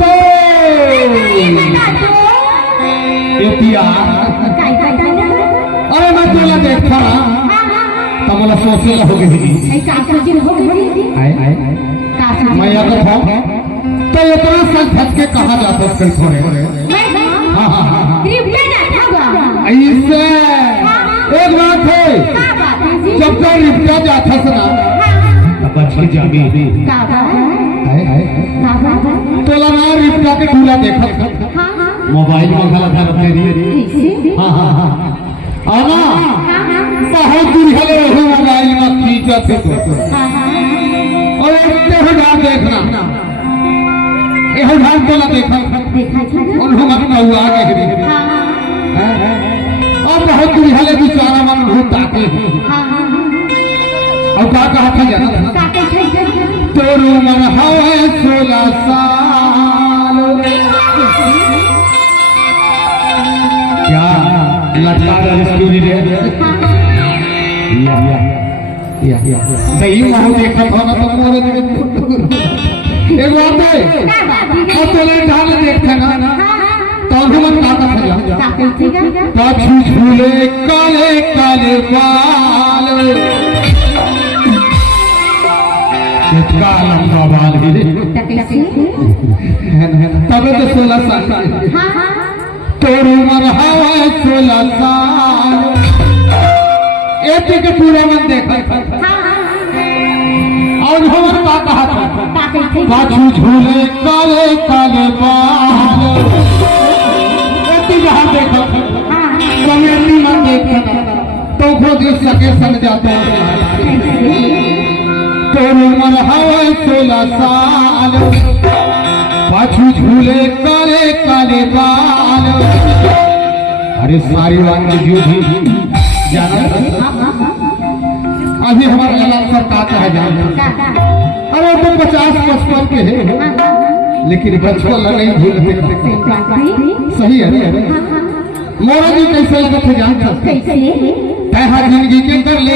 तो पिया अरे मैं तुला देखा ना तो मला सोचेला हो गई मैं या तो था तो इतना सल फट के कहा जाता है कल थोड़े ऐसे एक बात है जब तक रिप्टा जाता था ना तब अच्छी जागी तोला ना रिप्टा के दूल्हा देखा मोबाइल में गला था तेरी आना बहुत दुर्हले हो मोबाइल में खींचा थे तो और इतने हो जा देखना ये हो ढाल तोला देखा उन्होंने हुआ आगे और बहुत दुर्हले बेचारा मन होता के और क्या कहा था जाना तोरू मन हवे 16 साल क्या लड़का स्टोरी रे सही वहां देखा था ना तो मोरे एक बात है और तोले ढाल देखा ना तो हम ताकत है पाछू झूले काले काले बाल इतना लंबा बाल ही तबे तो 16 साल तोरू मन हवा 16 साल एक के पूरा मन देखा और हमर का कहा था पाछू झूले काले काले बाल एक जहां देखा कमेटी मन देखा तो खुद सके सक जाते तोरू मन हवा 16 साल पाछू झूले काले काले बाल अरे सारी बात जो भी जाना अभी हमारा ऐलान सरकार है जाना अरे तो 50-55 के है लेकिन बचपन नहीं भूलते सही है मोरा जी कैसे लगा थे जानता हर जिंदगी के कर ले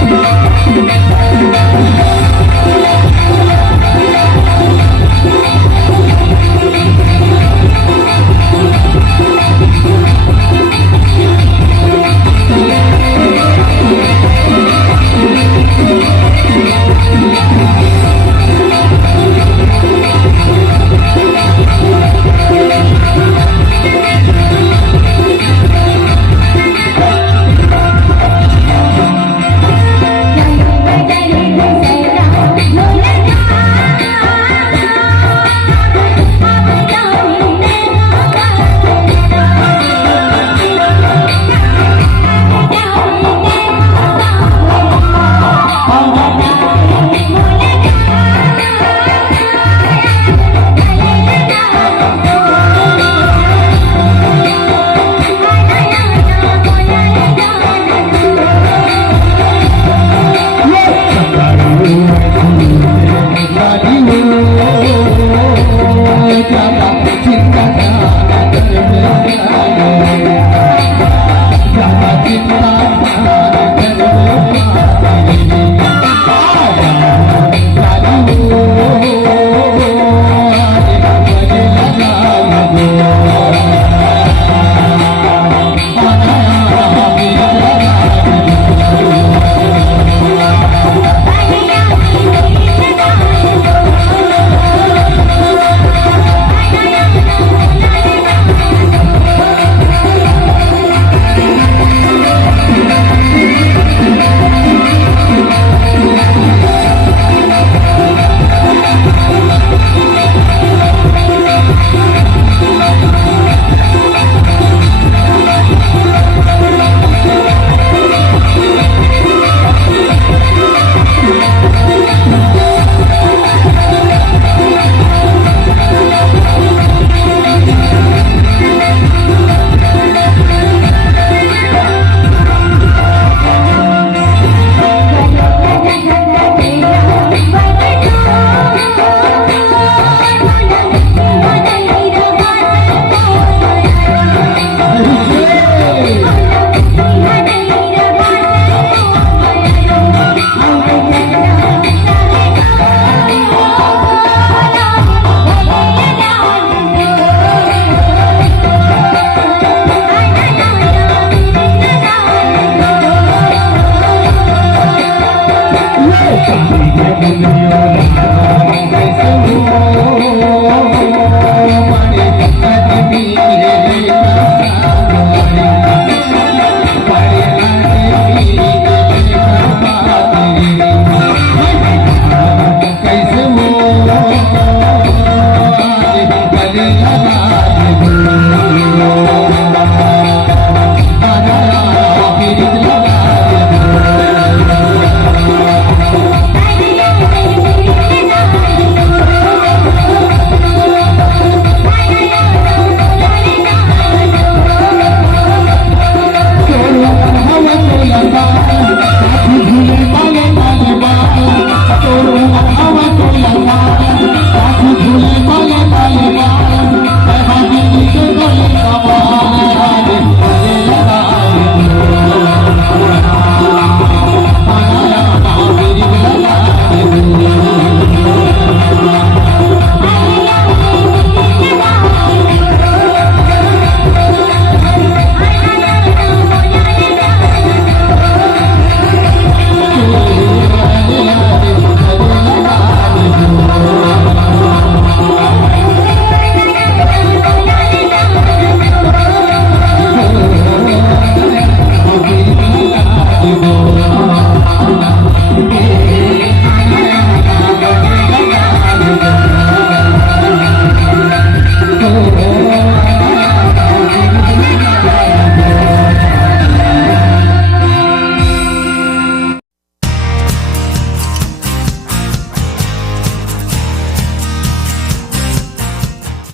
हाँ